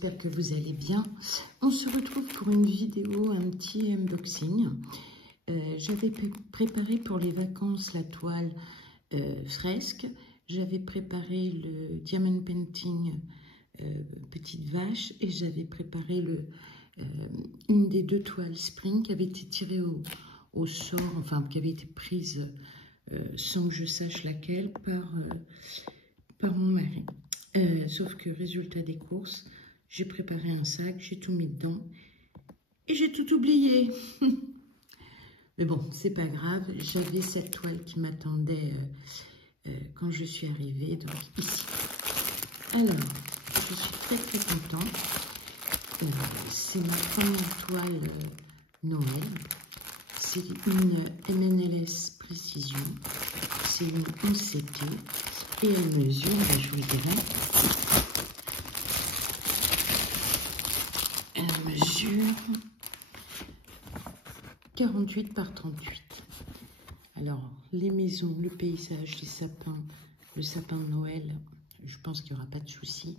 j'espère que vous allez bien. On se retrouve pour une vidéo, un petit unboxing. J'avais préparé pour les vacances la toile fresque. J'avais préparé le Diamond Painting Petite Vache et j'avais préparé une des deux toiles Spring qui avait été tirée au sort, enfin qui avait été prise sans que je sache laquelle par mon mari. Sauf que résultat des courses, j'ai préparé un sac, j'ai tout mis dedans et j'ai tout oublié. Mais bon, c'est pas grave, j'avais cette toile qui m'attendait quand je suis arrivée, donc ici. Alors, je suis très contente. C'est ma première toile Noël. C'est une MNLS Précision. C'est une 11CT. Et elle mesure, je vous le dirai, elle mesure 48 par 38. Alors, les maisons, le paysage, les sapins, le sapin de Noël, je pense qu'il n'y aura pas de souci.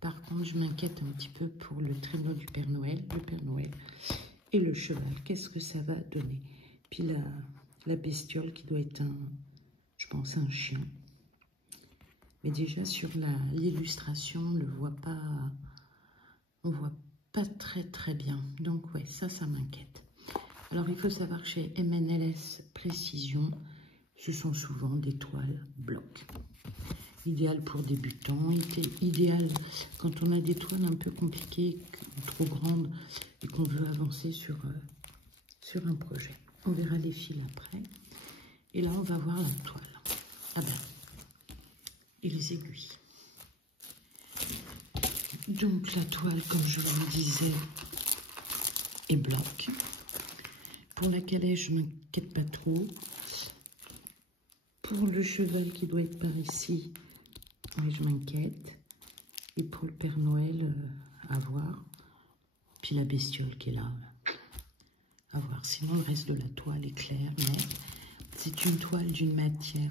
Par contre, je m'inquiète un petit peu pour le traîneau du Père Noël, et le cheval. Qu'est-ce que ça va donner? Puis la bestiole qui doit être je pense, un chien. Mais déjà, sur l'illustration, on ne voit pas très bien. Donc, ouais, ça m'inquiète. Alors, il faut savoir que chez MNLS Précision, ce sont souvent des toiles blocs. Idéal pour débutants, idéal quand on a des toiles un peu compliquées, trop grandes, et qu'on veut avancer sur un projet. On verra les fils après. Et là, on va voir la toile. Ah ben, et les aiguilles. Donc la toile, comme je vous le disais, est bloc. Pour la calèche, je ne m'inquiète pas trop. Pour le cheval qui doit être par ici, oui, je m'inquiète. Et pour le Père Noël, à voir. Puis la bestiole qui est là, à voir. Sinon, le reste de la toile est clair, mais c'est une toile d'une matière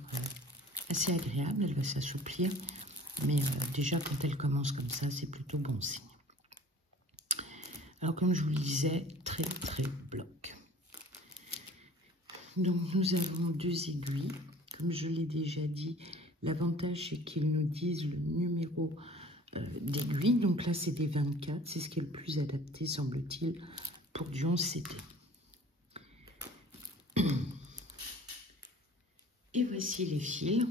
assez agréable. Elle va s'assouplir. Mais déjà, quand elle commence comme ça, c'est plutôt bon signe. Alors, comme je vous le disais, très bloc. Donc, nous avons deux aiguilles. Comme je l'ai déjà dit, l'avantage, c'est qu'ils nous disent le numéro d'aiguille. Donc là, c'est des 24. C'est ce qui est le plus adapté, semble-t-il, pour du 11CT. Et voici les fils.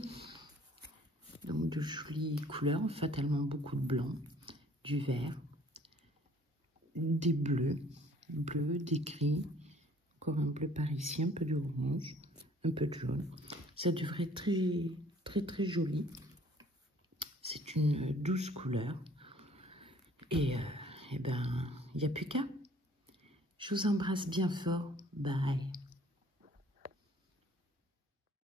Donc, de jolies couleurs, fatalement beaucoup de blanc, du vert, des bleus, des gris, encore un bleu par ici, un peu d'orange, un peu de jaune. Ça devrait être très joli. C'est une douce couleur. Et ben, il n'y a plus qu'à. Je vous embrasse bien fort. Bye.